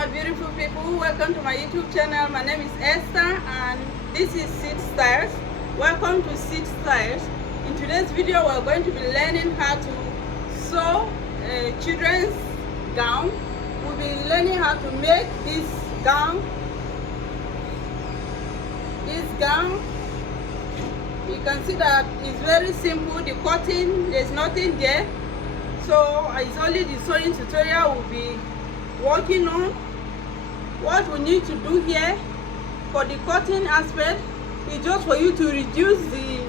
my beautiful people, welcome to my YouTube channel. My name is Esther and this is CEEDSTYLES. Welcome to CEEDSTYLES. In today's video we're going to be learning how to sew a children's gown. We'll be learning how to make this gown. You can see that it's very simple. The cutting, there's nothing there. So it's only the sewing tutorial we'll be working on. What we need to do here for the cutting aspect is just for you to reduce the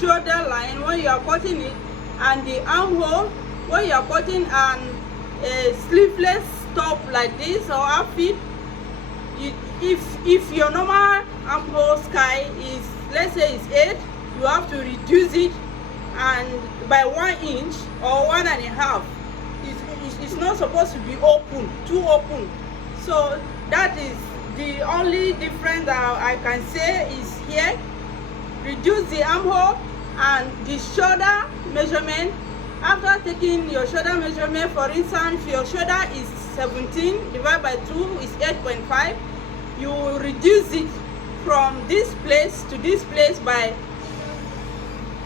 shoulder line when you are cutting it, and the armhole when you are cutting a sleeveless top like this or outfit. If your normal armhole sky is, let's say it's 8, you have to reduce it and by 1 inch or 1.5. It's not supposed to be open, too open. So that is the only difference that I can say is here. Reduce the armhole and the shoulder measurement. After taking your shoulder measurement, for instance, if your shoulder is 17 divided by 2 is 8.5, you will reduce it from this place to this place by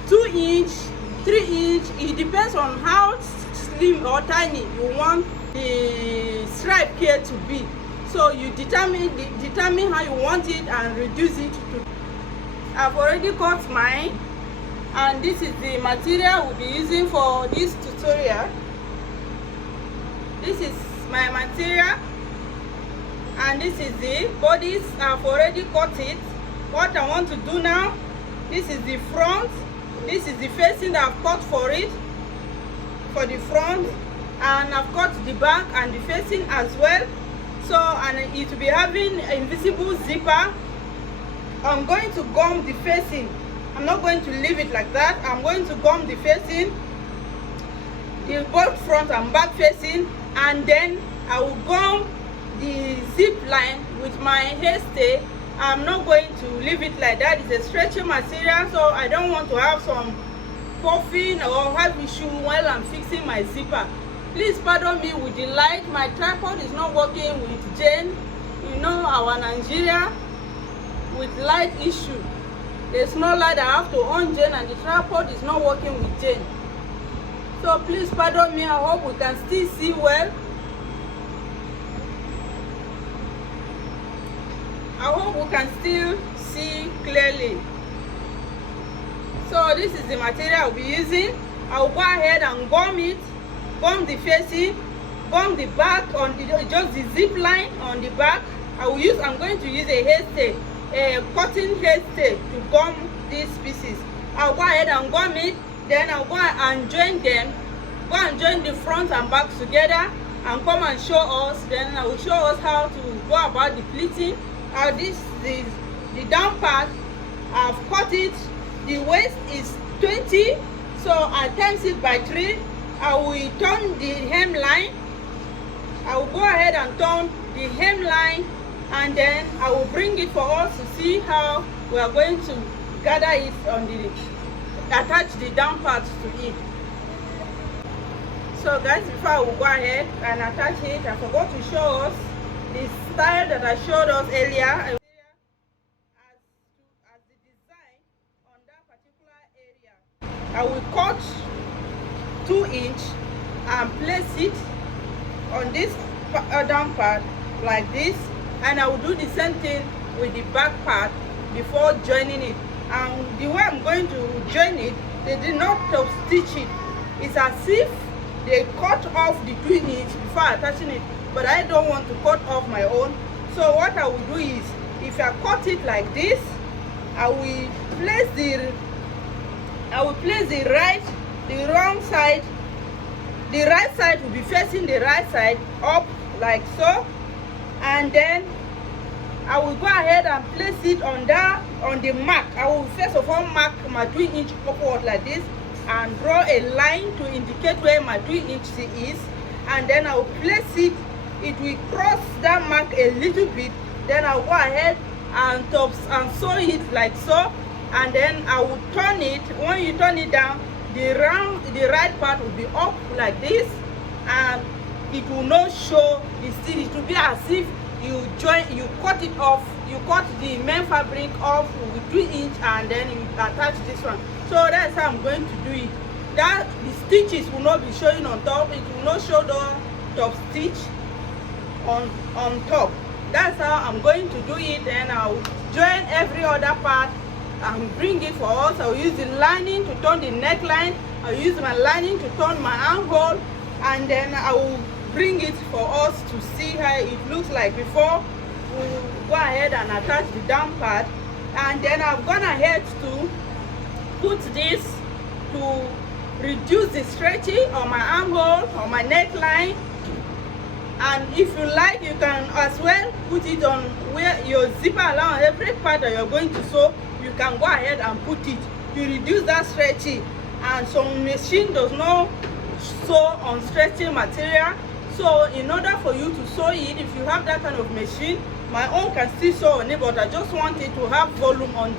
2 inch, 3 inch. It depends on how slim or tiny you want the stripe here to be. So you determine how you want it and reduce it to. I've already cut mine, and this is the material we'll be using for this tutorial. This is my material, and this is the bodies. I've already cut it. What I want to do now, this is the front, this is the facing that I've cut for it, for the front, and I've cut the back and the facing as well. So, and it will be having an invisible zipper. I'm going to gum the facing. I'm not going to leave it like that. I'm going to gum the facing, the both front and back facing, and then I will gum the zip line with my hairstay. I'm not going to leave it like that. It's a stretchy material, so I don't want to have some puffing or have issue while I'm fixing my zipper. Please pardon me with the light. My tripod is not working with Jane. You know, our Nigeria with light issue. There's no light. I have to on Jane, and the tripod is not working with Jane. So please pardon me. I hope we can still see well. I hope we can still see clearly. So this is the material I'll be using. I'll go ahead and gum it, gum the facing, gum the back on just the zip line on the back. I'm going to use a hairstay, a cotton hairstay to gum these pieces. I'll go ahead and gum it, then I'll go and join them, go and join the front and back together, and come and show us. Then I will show us how to go about the pleating. This is the down part. I've cut it. The waist is 20, so I times it by 3. I will turn the hemline. I will go ahead and turn the hemline, and then I will bring it for us to see how we are going to gather it on attach the down part to it. So guys, before I will go ahead and attach it, I forgot to show us the style that I showed us earlier as the design on that particular area. I will cut 2 inch and place it on this down part like this, and I will do the same thing with the back part before joining it. And the way I'm going to join it, they did not stitch it. It's as if they cut off the 2 inch before attaching it, but I don't want to cut off my own. So what I will do is, if I cut it like this, I will place the wrong side. The right side will be facing the right side up like so, and then I will go ahead and place it on the mark. I will first of all mark my 2 inch upward like this and draw a line to indicate where my 2 inch is, and then I will place it. It will cross that mark a little bit, then I'll go ahead and sew it like so, and then I will turn it. When you turn it down, the right part will be up like this, and it will not show the stitch. It will be as if you cut it off, you cut the main fabric off with 2 inch and then you attach this one. So that's how I'm going to do it. That the stitches will not be showing on top. It will not show the top stitch on top. That's how I'm going to do it. And I'll join every other part and bring it for us. I'll use the lining to turn the neckline. I'll use my lining to turn my armhole, and then I will bring it for us to see how it looks like before we go ahead and attach the down part. And then I've gone ahead to put this to reduce the stretching on my armhole, on my neckline. And if you like, you can as well put it on where your zipper allowance, every part that you're going to sew, you can go ahead and put it. You reduce that stretching. And some machine does not sew on stretching material. So in order for you to sew it, if you have that kind of machine, my own can still sew on it, but I just want it to have volume on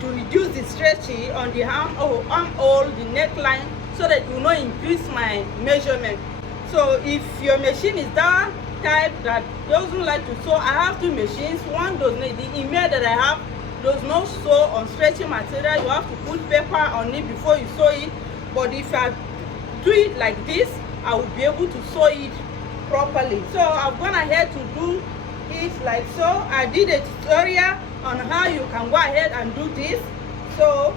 to reduce the stretching on the armhole, the neckline, so that it will not increase my measurement. So if your machine is that type that doesn't like to sew, I have 2 machines. One does not, the email that I have does not sew on stretching material. You have to put paper on it before you sew it. But if I do it like this, I will be able to sew it properly. So I've gone ahead to do it like so. I did a tutorial on how you can go ahead and do this. So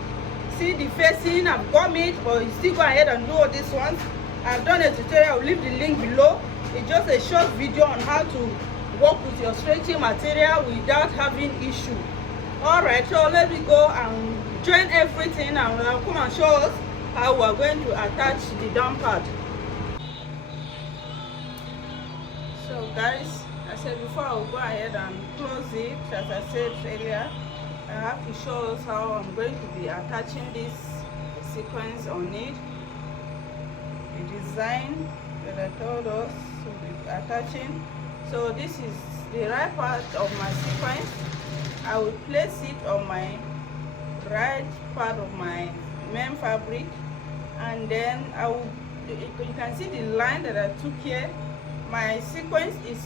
see the facing, I've got it, but you still go ahead and do all these ones. I've done a tutorial. I'll leave the link below. It's just a short video on how to work with your stretching material without having issue. Alright, so let me go and join everything, and I'll come and show us how we're going to attach the down part. So guys, I said before I'll go ahead and close it, as I said earlier, I have to show us how I'm going to be attaching this sequence on it. The design that I told us to be attaching. So this is the right part of my sequence. I will place it on my right part of my main fabric, and then you can see the line that I took here. My sequence is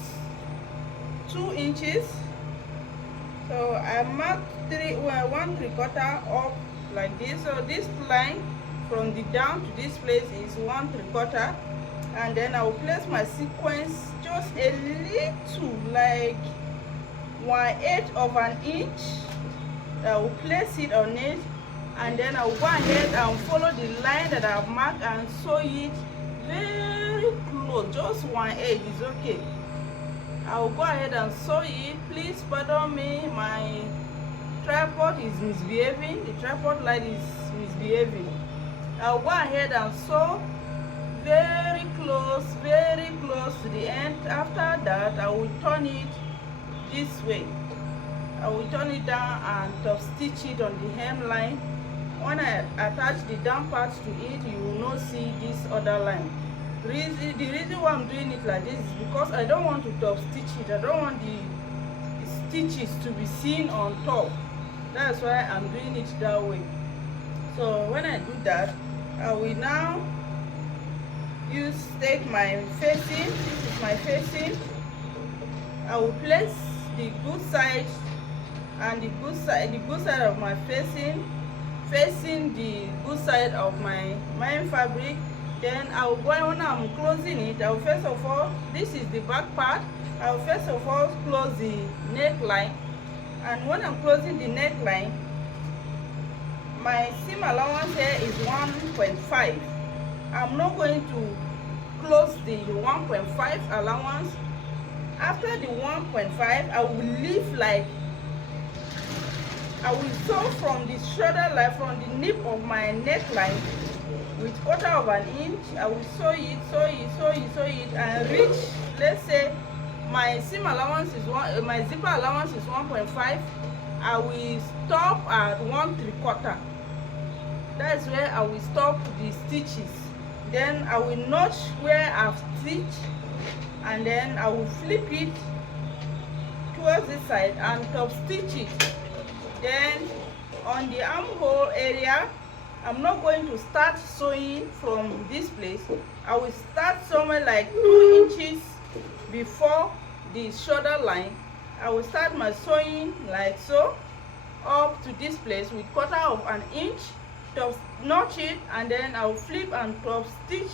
2 inches, so I marked 1 3/4 up like this. So this line from the down to this place is 1 3/4, and then I will place my sequence just a little, like 1/8 of an inch. I will place it on it, and then I will go ahead and follow the line that I've marked and sew it very close. Just 1/8 is okay. I will go ahead and sew it. Please pardon me, my tripod is misbehaving. The tripod light is misbehaving. I'll go ahead and sew very close to the end. After that, I will turn it this way. I will turn it down and top stitch it on the hemline. When I attach the down parts to it, you will not see this other line. The reason why I'm doing it like this is because I don't want to top stitch it. I don't want the stitches to be seen on top. That's why I'm doing it that way. So when I do that, I will now take my facing. This is my facing. I will place the good side and the good side of my facing the good side of my main fabric. Then I will go, when I'm closing it, I will first of all, this is the back part, I will first of all close the neckline. And when I'm closing the neckline, my seam allowance here is 1.5. I'm not going to close the 1.5 allowance. After the 1.5, I will leave, like, I will sew from the shoulder line, from the nip of my neckline with 1/4 of an inch. I will sew it and reach, let's say my seam allowance is my zipper allowance is 1.5. I will stop at 1 3/4. That's where I will stop the stitches. Then I will notch where I've stitched, and then I will flip it towards this side and top stitch it. Then on the armhole area, I'm not going to start sewing from this place. I will start somewhere like 2 inches before the shoulder line. I will start my sewing like so up to this place with 1/4 inch, top notch it, and then I will flip and top stitch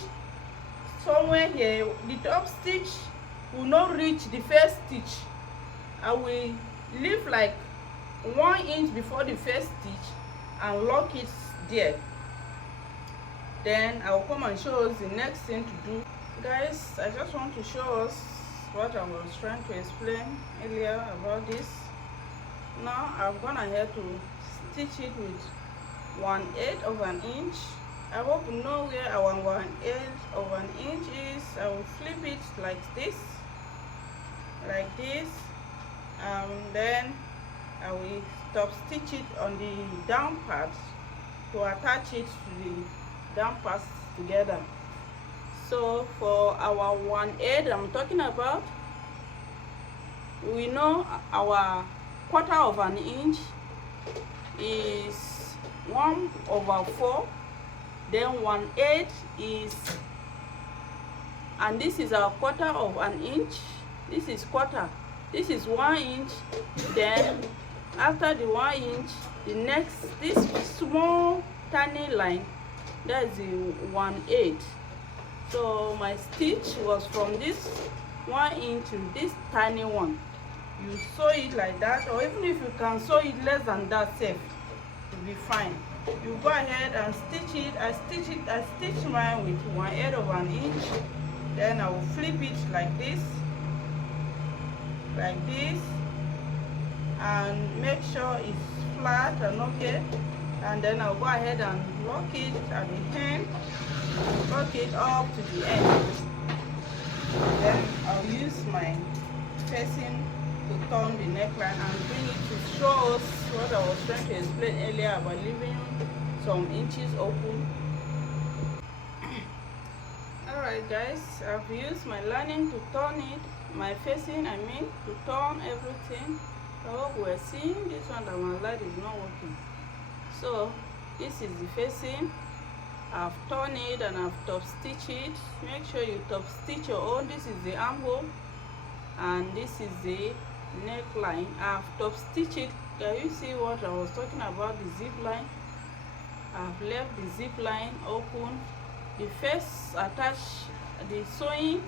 somewhere here. The top stitch will not reach the first stitch. I will leave like 1 inch before the first stitch and lock it there. Then I will come and show us the next thing to do. Guys, I just want to show us what I was trying to explain earlier about this. Now I've gone ahead to stitch it with 1/8 inch. I hope you know where our 1/8 inch is. I will flip it like this, then I will top stitch it on the down part to attach it to the down parts together. So for our 1/8 I'm talking about, we know our 1/4 inch is 1/4, then 1/8 is, and this is our 1/4 inch, this is quarter, this is 1 inch. Then after the 1 inch, the next, this small tiny line, that's the 1/8. So my stitch was from this 1 inch to this tiny one. You sew it like that, or even if you can sew it less than that, safe, it will be fine. You go ahead and stitch it. I stitch mine with 1/8 inch. Then I will flip it like this, and make sure it's flat and okay. And then I'll go ahead and lock it at the end, lock it up to the end. Then I'll use my facing to turn the neckline and bring it to show us what I was trying to explain earlier about leaving some inches open. Alright guys, I've used my lining to turn it, my facing to turn everything. I hope we're seeing this one that my light is not working. So this is the facing. I've turned it and I've top stitched it. Make sure you top stitch your own. This is the armhole and this is the neckline. I've top stitched it. Can you see what I was talking about, the zip line? I've left the zip line open. The first attach the sewing.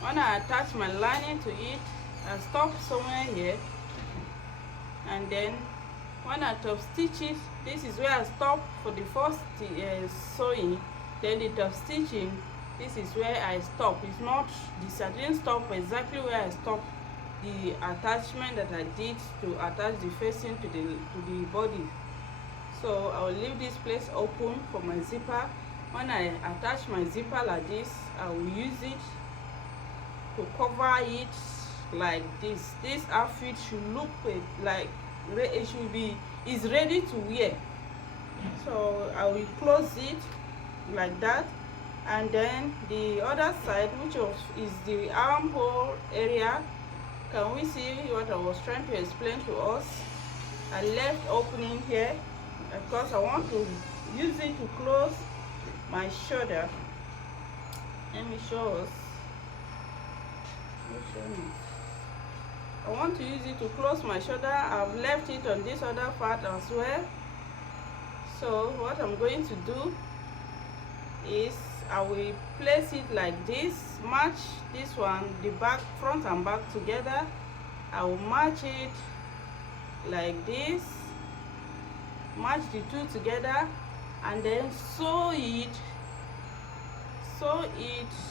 When I attach my lining to it, I stop somewhere here, and then when I top stitch it, this is where I stop for the first sewing. Then the top stitching, this is where I stop. It's not this, I didn't stop exactly where I stopped the attachment that I did to attach the facing to the body. So I will leave this place open for my zipper. When I attach my zipper like this, I will use it to cover it like this. This outfit should look like it should be is ready to wear. So I will close it like that, and then the other side, which is the armhole area, can we see what I was trying to explain to us? I left opening here because I want to use it to close my shoulder. Let me show us. I want to use it to close my shoulder. I've left it on this other part as well. So what I'm going to do is I will place it like this, match this one, the back, front and back together. I will match it like this, match the two together, and then sew it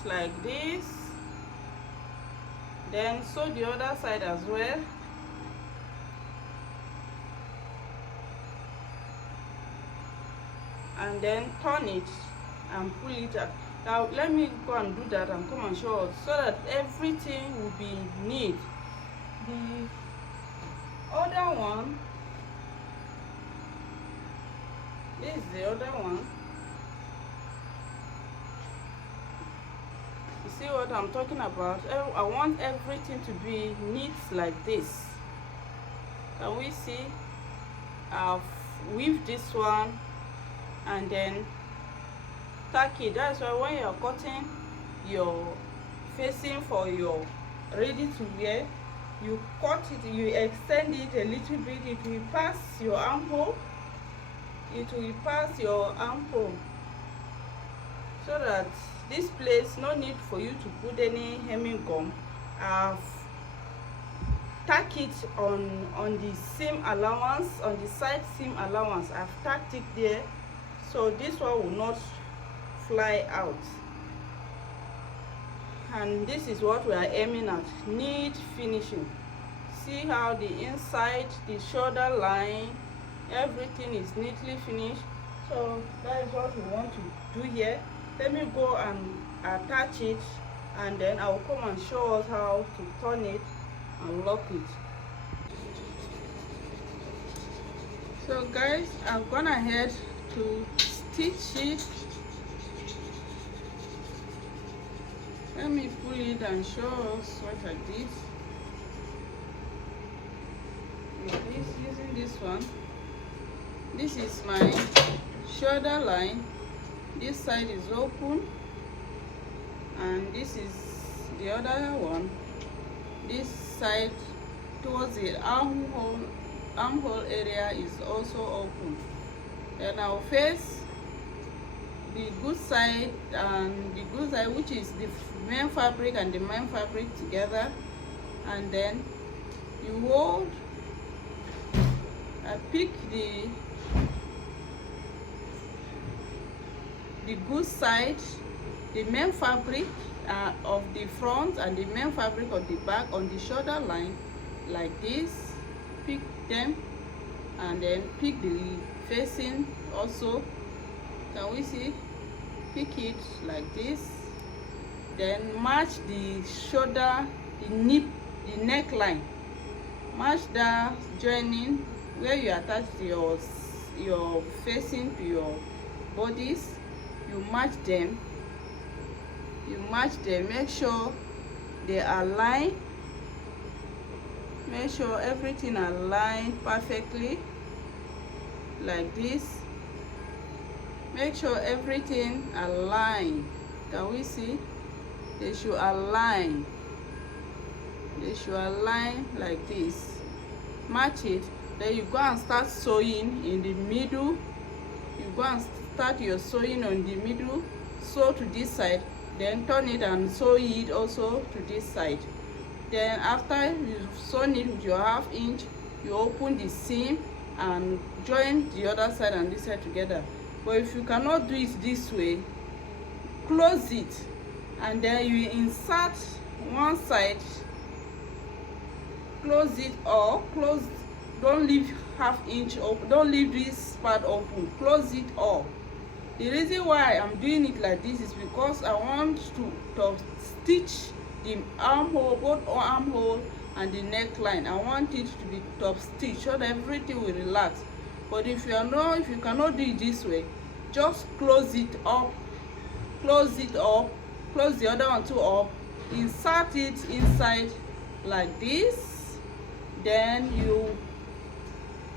like this, then sew the other side as well. And then turn it and pull it out. Now let me go and do that and come and show us so that everything will be neat. The other one, this is the other one. You see what I'm talking about? I want everything to be neat like this. Can we see? I've weave this one and then tack it. That's why when you're cutting your facing for your ready to wear, you cut it, you extend it a little bit, it will pass your armhole, it will pass your armhole, so that this place no need for you to put any hemming gum. I've tacked it on the seam allowance, on the side seam allowance. I've tacked it there, so this one will not fly out. And this is what we are aiming at, neat finishing. See how the inside, the shoulder line, everything is neatly finished. So that is what we want to do here. Let me go and attach it, and then I will come and show us how to turn it and lock it. So guys, I've gone ahead to stitch it. Let me pull it and show us what I did. Using this one. This is my shoulder line. This side is open, and this is the other one. This side towards the armhole area is also open. Then I'll face the good side and the good side, which is the main fabric and the main fabric together, and then you hold, pick the good side, the main fabric of the front and the main fabric of the back on the shoulder line like this. Pick them and then pick the facing also. Can we see? Pick it like this, then match the shoulder, the neckline, match that joining where you attach your facing to your bodies. You match them, make sure they align, make sure everything align perfectly like this. Make sure everything align. Can we see? They should align. They should align like this. Match it. Then you go and start sewing in the middle. You go and start your sewing on the middle. Sew to this side. Then turn it and sew it also to this side. Then after you've sewn it with your 1/2 inch, you open the seam and join the other side and this side together. But if you cannot do it this way, close it and then you insert one side, close it, or close, don't leave 1/2 inch open, don't leave this part open, close it all. The reason why I'm doing it like this is because I want to stitch the armhole, both armhole and the neckline. I want it to be top stitch so that everything will relax. But if you cannot do it this way, just close it up, close it up, close the other one too up, insert it inside like this, then you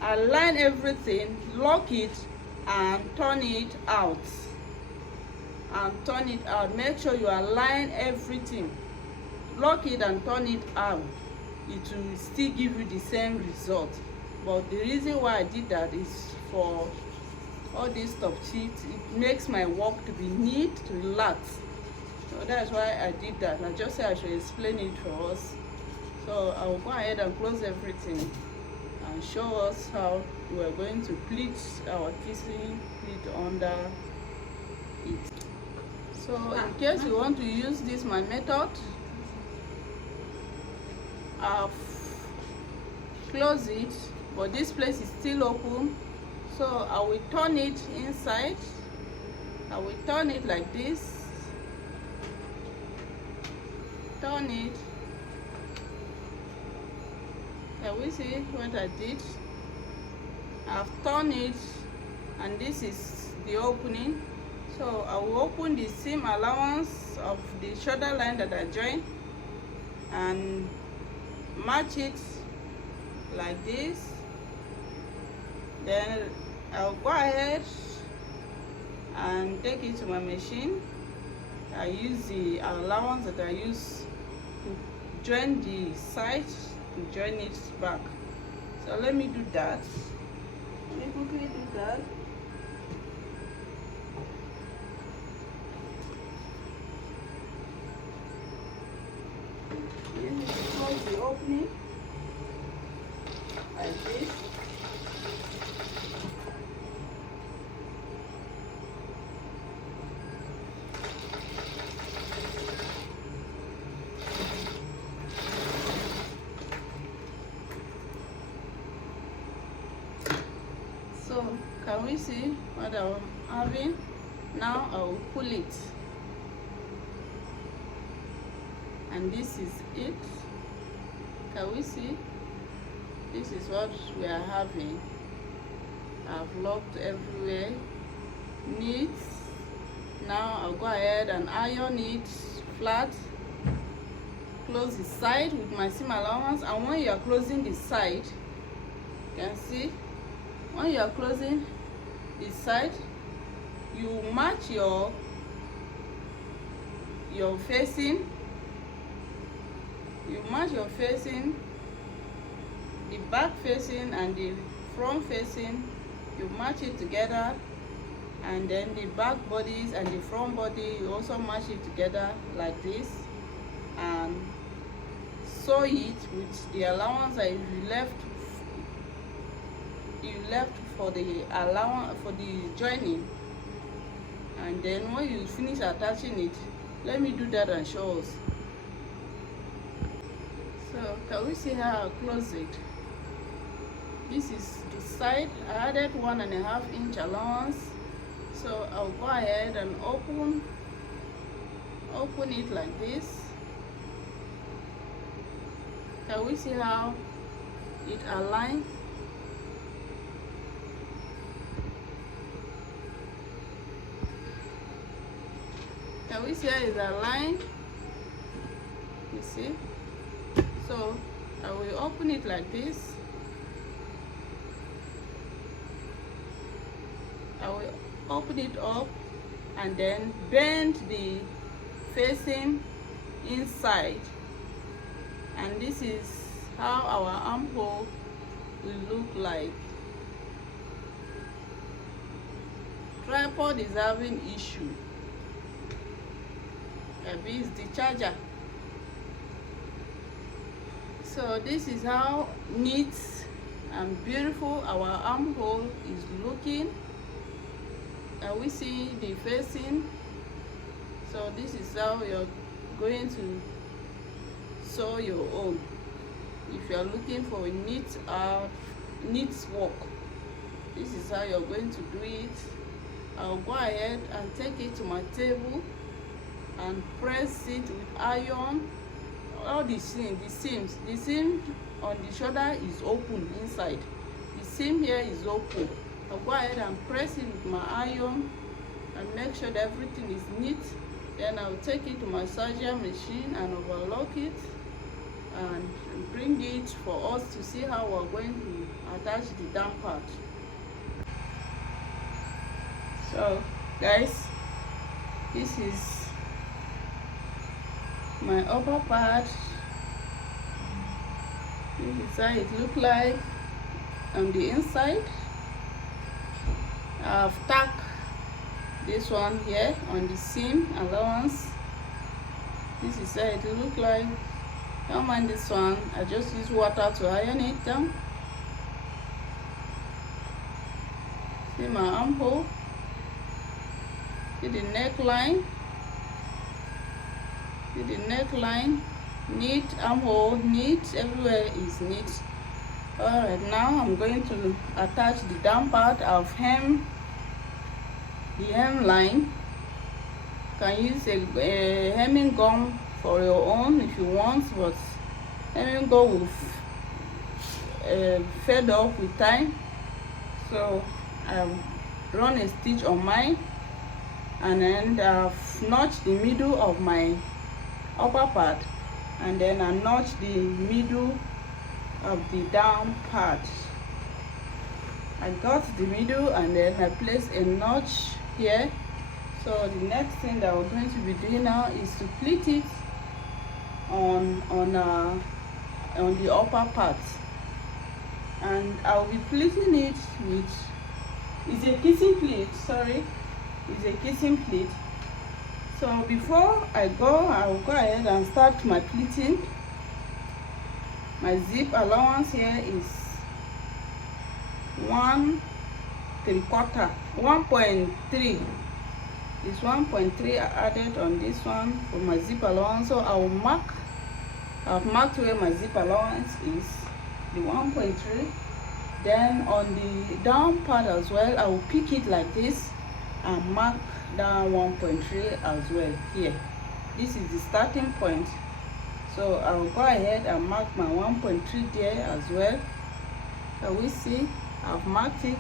align everything, lock it and turn it out, make sure you align everything, lock it and turn it out. It will still give you the same result. But the reason why I did that is for all these top sheets, it makes my work to be neat, to relax. So that's why I did that. I just said I should explain it for us. So I will go ahead and close everything and show us how we are going to pleat our kissing pleat under it. So in case you want to use this my method, I've closed it, but this place is still open, so I will turn it inside. I will turn it like this, turn it. Can we see what I did? I've turned it, and this is the opening. So I will open the seam allowance of the shoulder line that I joined and match it like this. Then I'll go ahead and take it to my machine. I use the allowance that I use to join the side to join it back. So let me do that. Let me quickly do that. Let me close the opening like this. So can we see what I'm having? Now I will pull it, and this is it. Can we see? This is what we are having. I've locked everywhere. Neat. Now I'll go ahead and iron it flat. Close the side with my seam allowance, and when you are closing the side, you can see when you are closing the side, you match your facing. You match your facing, the back facing and the front facing. You match it together, and then the back bodies and the front body, you also match it together like this, and sew it with the allowance that you left for the allowance for the joining. And then when you finish attaching it, let me do that and show us. So can we see how I close it? This is the side. I added 1.5 inch allowance, so I'll go ahead and open it like this. Can we see how it aligns? Can we see how it's aligned? You see? So I will open it like this. I will open it up and then bend the facing inside, and this is how our armhole will look like. Tripod is having issue. Maybe it's the charger. So this is how neat and beautiful our armhole is looking. And we see the facing. So this is how you're going to sew your own. If you're looking for a neat work, this is how you're going to do it. I'll go ahead and take it to my table and press it with iron. All the seams on the shoulder is open inside. The seam here is open. I'll go ahead and press it with my iron and make sure that everything is neat. Then I'll take it to my serger machine and overlock it and bring it for us to see how we're going to attach the down part. So guys, this is my upper part. This is how it look like on the inside. I've tacked this one here on the seam allowance. This is how it look like. Don't mind this one, I just use water to iron it down. See my armhole. See the neckline. See the neckline. Neat armhole, neat, everywhere is neat. Alright, now I'm going to attach the down part. I've hemmed the hemline. You can use a hemming gum for your own if you want, but hemming gum will fade up with time. So I've run a stitch on mine, and then I've notched the middle of my upper part, and then I notched the middle of the down part. I got the middle, and then I placed a notch here. So the next thing that we're going to be doing now is to pleat it on the upper part, and I'll be pleating it with, it's a kissing pleat, sorry, it's a kissing pleat. So before I will go ahead and start my pleating. My zip allowance here is 1 3/4, 1.3. It's 1.3 added on this one for my zip allowance. So I've marked where my zip allowance is, the 1.3. Then on the down part as well, I will pick it like this and mark down 1.3 as well here. This is the starting point. So I will go ahead and mark my 1.3 there as well. Can we see? I've marked it.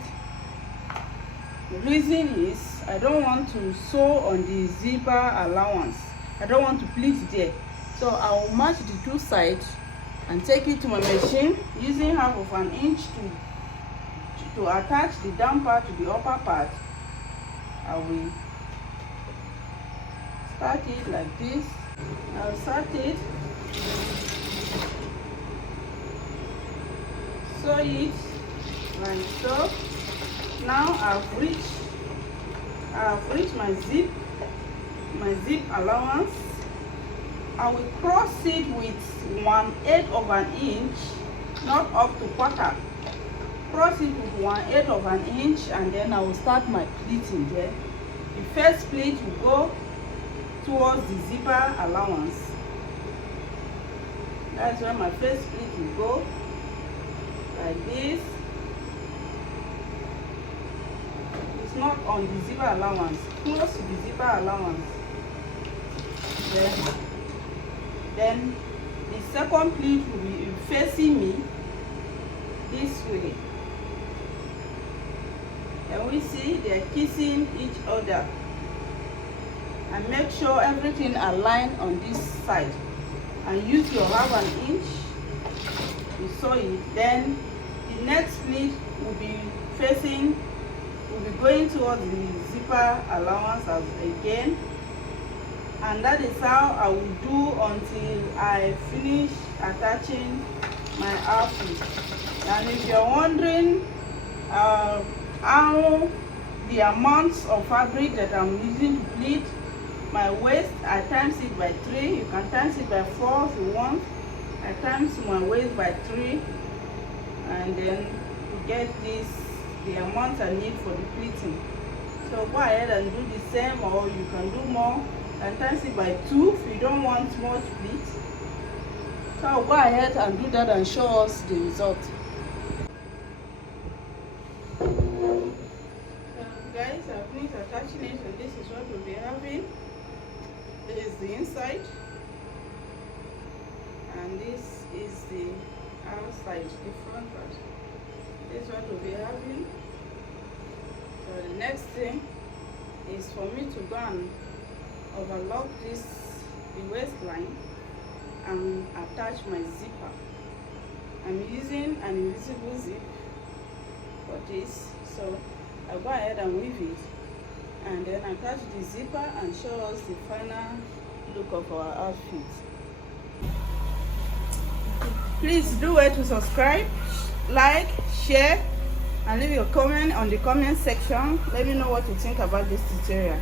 The reason is I don't want to sew on the zipper allowance. I don't want to pleat there. So I will match the two sides and take it to my machine using 1/2 inch to attach the down part to the upper part. I will start it like this. I'll start it, sew it like so. Now I've reached my zip allowance. I will cross it with 1/8 of an inch, not up to 1/4. Cross it with 1/8 of an inch, and then I will start my pleating there. The first pleat will go towards the zipper allowance. That's where my first pleat will go, like this. It's not on the zipper allowance, close to the zipper allowance. Then the second pleat will be facing me this way. And we see they're kissing each other. And make sure everything aligned on this side. And use your 1/2 inch to sew it. Then the next pleat will be going towards the zipper allowance again. And that is how I will do until I finish attaching my outfit. And if you're wondering how the amounts of fabric that I'm using to pleat my waist, I times it by 3. You can times it by 4 if you want. I times my waist by 3, and then you get the amount I need for the pleating. So go ahead and do the same, or you can do more and times it by 2 if you don't want much pleat. So I'll go ahead and do that and show us the result. So guys, I've finished attaching it, and this is what we'll be having. This is the inside, and this is the outside, the front part. This is what we'll be having. So the next thing is for me to go and overlock the waistline and attach my zipper. I'm using an invisible zip for this, so I'll go ahead and weave it and then attach the zipper and show us the final look of our outfit. Please do well to subscribe, like, share, and leave your comment on the comment section. Let me know what you think about this tutorial.